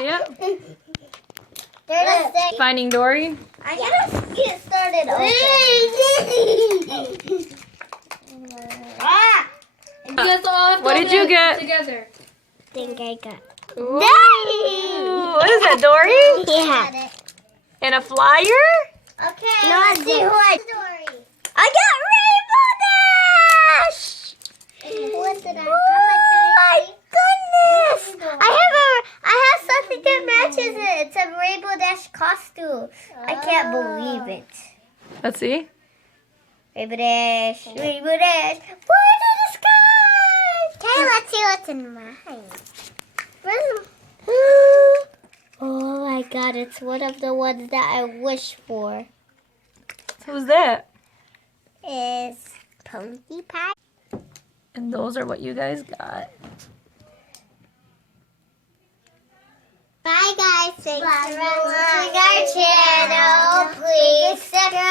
see it? There's a Finding Dory. I gotta get started over. You guys all have to What did you open it get? together. think I got. Ooh, what is that, Dory? Yeah. And a flyer? Okay. No, let's see who I. I got Rainbow Dash. What did I? Oh my goodness! I have something that matches it. It's a Rainbow Dash costume. I can't believe it. Let's see. Rainbow Dash, Rainbow Dash, fly to the sky! Okay, let's see what's in mine. Oh my god, it's one of the ones that I wish for. Who's that? It's Punky Pie. And those are what you guys got. Bye guys, thanks for watching our channel. Please subscribe.